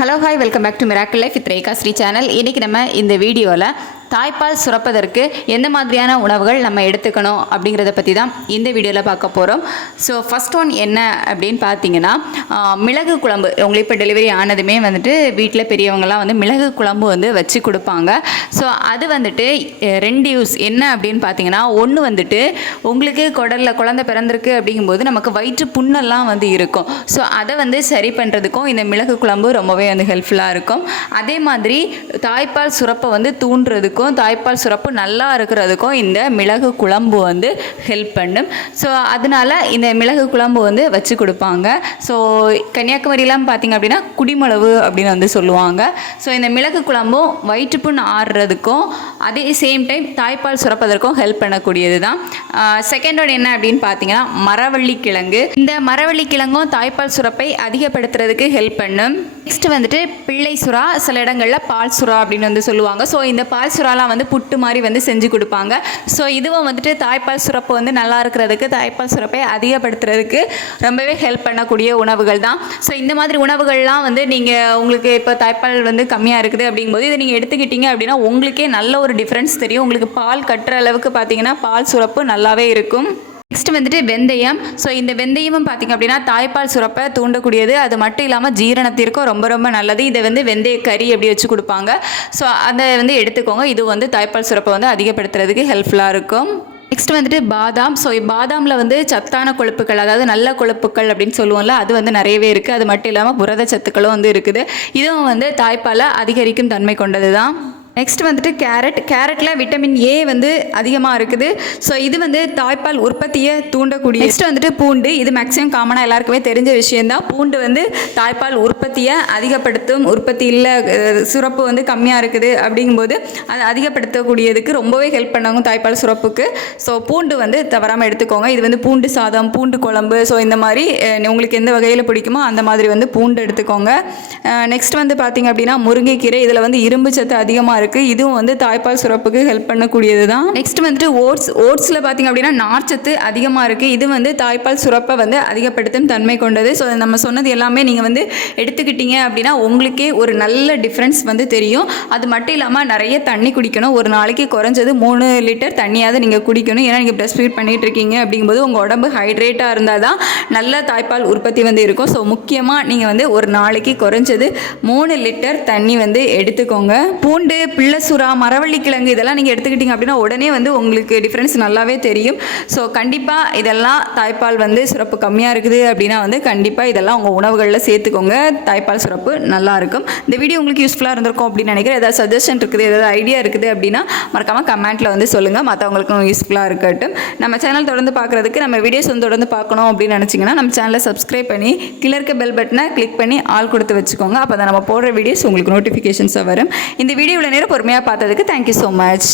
Hello hi welcome back to miracle life with Rekha Sri channel. இன்றைக்கி நம்ம இந்த வீடியோவில் தாய்ப்பால் சுரப்பதற்கு எந்த மாதிரியான உணவுகள் நம்ம எடுத்துக்கணும் அப்படிங்கிறத பற்றி தான் இந்த வீடியோவில் பார்க்க போகிறோம். ஸோ ஃபஸ்ட் ஒன் என்ன அப்படின்னு பார்த்தீங்கன்னா, மிளகு குழம்பு. உங்களுக்கு இப்போ டெலிவரி ஆனதுமே வந்துட்டு வீட்டில் பெரியவங்களாம் வந்து மிளகு குழம்பு வந்து வச்சு கொடுப்பாங்க. ஸோ அது வந்துட்டு ரெண்டு யூஸ் என்ன அப்படின்னு பார்த்தீங்கன்னா, ஒன்று வந்துட்டு உங்களுக்கு குடலில் குழந்தை பிறந்திருக்கு அப்படிங்கும்போது நமக்கு வயிற்று புண்ணெல்லாம் வந்து இருக்கும். ஸோ அதை வந்து சரி பண்ணுறதுக்கும் இந்த மிளகு குழம்பு ரொம்பவே வந்து ஹெல்ப்ஃபுல்லாக இருக்கும். அதே மாதிரி தாய்ப்பால் சுரப்பை வந்து தூண்டுறதுக்கும் தாய்ப்பால் சுரப்பு நல்லா இருக்கிறதுக்கும் இந்த மிளகு குழம்பு வந்து ஹெல்ப் பண்ணும். ஸோ அதனால இந்த மிளகு குழம்பு வந்து வச்சு கொடுப்பாங்க. ஸோ கன்னியாகுமரிலாம் பார்த்திங்க அப்படின்னா குடிமிளவு அப்படின்னு வந்து சொல்லுவாங்க. ஸோ இந்த மிளகு குழம்பும் வயிற்றுப்புண் ஆறுறதுக்கும் அதே சேம் டைம் தாய்ப்பால் சுரப்பதற்கும் ஹெல்ப் பண்ணக்கூடியது தான். செகண்ட் ஒன் என்ன அப்படின்னு பார்த்தீங்கன்னா, மரவள்ளி கிழங்கு. இந்த மரவள்ளி கிழங்கும் தாய்ப்பால் சுரப்பை அதிகப்படுத்துறதுக்கு ஹெல்ப் பண்ணும். நெக்ஸ்ட் வந்துட்டு பிள்ளை சுறா, சில இடங்களில் பால் சுறா அப்படின்னு வந்து சொல்லுவாங்க. ஸோ இந்த பால் சுறாலாம் வந்து புட்டு மாதிரி வந்து செஞ்சு கொடுப்பாங்க. ஸோ இதுவும் வந்துட்டு தாய்ப்பால் சுரப்பு வந்து நல்லா இருக்கிறதுக்கு, தாய்ப்பால் சுரப்பை அதிகப்படுத்துறதுக்கு ரொம்பவே ஹெல்ப் பண்ணக்கூடிய உணவுகள் தான். ஸோ இந்த மாதிரி உணவுகள்லாம் வந்து நீங்கள் உங்களுக்கு இப்போ தாய்ப்பால் வந்து கம்மியாக இருக்குது அப்படிங்கும்போது இதை நீங்கள் எடுத்துக்கிட்டீங்க அப்படின்னா உங்களுக்கே நல்ல ஒரு டிஃப்ரென்ஸ் தெரியும். உங்களுக்கு பால் கட்டுற அளவுக்கு பார்த்தீங்கன்னா பால் சுரப்பு நல்லாவே இருக்கும். நெக்ஸ்ட் வந்துட்டு வெந்தயம். ஸோ இந்த வெந்தயமும் பார்த்திங்க அப்படின்னா தாய்ப்பால் சுரப்பை தூண்டக்கூடியது. அது மட்டும் இல்லாமல் ஜீரணத்திற்கும் ரொம்ப ரொம்ப நல்லது. இதை வந்து வெந்தய கறி எப்படி வச்சு கொடுப்பாங்க. ஸோ அதை வந்து எடுத்துக்கோங்க. இது வந்து தாய்ப்பால் சுரப்பை வந்து அதிகப்படுத்துறதுக்கு ஹெல்ப்ஃபுல்லாக இருக்கும். நெக்ஸ்ட் வந்துட்டு பாதாம். ஸோ பாதாமில் வந்து சத்தான கொழுப்புகள், அதாவது நல்ல கொழுப்புகள் அப்படின்னு சொல்லுவோம்ல, அது வந்து நிறையவே இருக்குது. அது மட்டும் இல்லாமல் புரத சத்துக்களும் வந்து இருக்குது. இதுவும் வந்து தாய்ப்பாலை அதிகரிக்கும் தன்மை கொண்டது தான். நெக்ஸ்ட் வந்துட்டு கேரட்டில் விட்டமின் ஏ வந்து அதிகமாக இருக்குது. ஸோ இது வந்து தாய்ப்பால் உற்பத்தியை தூண்டக்கூடிய. நெக்ஸ்ட் வந்துட்டு பூண்டு. இது மேக்ஸிமம் காமனாக எல்லாருக்குமே தெரிஞ்ச விஷயந்தான். பூண்டு வந்து தாய்ப்பால் உற்பத்தியை அதிகப்படுத்தும். உற்பத்தி இல்லை, சுரப்பு வந்து கம்மியாக இருக்குது அப்படிங்கும்போது அதை அதிகப்படுத்தக்கூடியதுக்கு ரொம்பவே ஹெல்ப் பண்ணாங்க தாய்ப்பால் சுரப்புக்கு. ஸோ பூண்டு வந்து தவறாமல் எடுத்துக்கோங்க. இது வந்து பூண்டு சாதம், பூண்டு குழம்பு, ஸோ இந்த மாதிரி உங்களுக்கு எந்த வகையில் பிடிக்குமோ அந்த மாதிரி வந்து பூண்டு எடுத்துக்கோங்க. நெக்ஸ்ட் வந்து பார்த்திங்க அப்படின்னா முருங்கைக்கீரை. இதில் வந்து இரும்பு சத்து அதிகமாக இருக்குது. இதுவும் வந்து தாய்ப்பால் சுரப்புக்கு ஹெல்ப் பண்ணக்கூடியது தான். நெக்ஸ்ட் வந்துட்டு ஓட்ஸில் பார்த்திங்க அப்படின்னா நார்ச்சத்து அதிகமாக இருக்குது. இது வந்து தாய்ப்பால் சுரப்பை வந்து அதிகப்படுத்தும் தன்மை கொண்டது. ஸோ நம்ம சொன்னது எல்லாமே நீங்கள் வந்து எடுத்துக்கிட்டீங்க அப்படின்னா உங்களுக்கே ஒரு நல்ல டிஃப்ரென்ஸ் வந்து தெரியும். அது மட்டும் இல்லாமல் நிறைய தண்ணி குடிக்கணும். ஒரு நாளைக்கு குறைஞ்சது 3 லிட்டர் தண்ணியாவது நீங்கள் குடிக்கணும். ஏன்னா நீங்கள் பிரஸ்ட் ஃபீட் பண்ணிகிட்டு இருக்கீங்க அப்படிங்கும்போது உங்கள் உடம்பு ஹைட்ரேட்டாக இருந்தால் தான் நல்ல தாய்ப்பால் உற்பத்தி வந்து இருக்கும். ஸோ முக்கியமாக நீங்கள் வந்து ஒரு நாளைக்கு குறைஞ்சது 3 லிட்டர் தண்ணி வந்து எடுத்துக்கோங்க. பூண்டு, பிள்ளை சுறா, மரவள்ளி கிழங்கு இதெல்லாம் நீங்கள் எடுத்துக்கிட்டிங்க அப்படின்னா உடனே வந்து உங்களுக்கு டிஃப்ரென்ஸ் நல்லாவே தெரியும். ஸோ கண்டிப்பாக இதெல்லாம் தாய்ப்பால் வந்து சுரப்பு கம்மியாக இருக்குது அப்படின்னா வந்து கண்டிப்பாக இதெல்லாம் உங்கள் உணவுகளில் சேர்த்துக்கோங்க. தாய்ப்பால் சுரப்பு நல்லாயிருக்கும். இந்த வீடியோ உங்களுக்கு யூஸ்ஃபுல்லாக இருந்திருக்கும் அப்படின்னு நினைக்கிறேன். ஏதாவது சஜஷன் இருக்குது, ஏதாவது ஐடியா இருக்குது அப்படின்னா மறக்காமல் கமெண்ட்டில் வந்து சொல்லுங்கள். மற்றவங்களுக்கும் யூஸ்ஃபுல்லாக இருக்கட்டும். நம்ம சேனல் தொடர்ந்து பார்க்குறதுக்கு, நம்ம வீடியோஸ் வந்து தொடர்ந்து பார்க்கணும் அப்படின்னு நினச்சிங்கன்னா நம்ம சேனலை சப்ஸ்கிரைப் பண்ணி கீழே இருக்க பெல் பட்டனை கிளிக் பண்ணி ஆல் கொடுத்து வச்சுக்கோங்க. அப்போ தான் நம்ம போடுற வீடியோஸ் உங்களுக்கு நோட்டிஃபிகேஷன்ஸாக வரும். இந்த வீடியோவில் நேரம் பொறுமையாக பார்த்ததுக்கு தேங்க்யூ ஸோ மச்.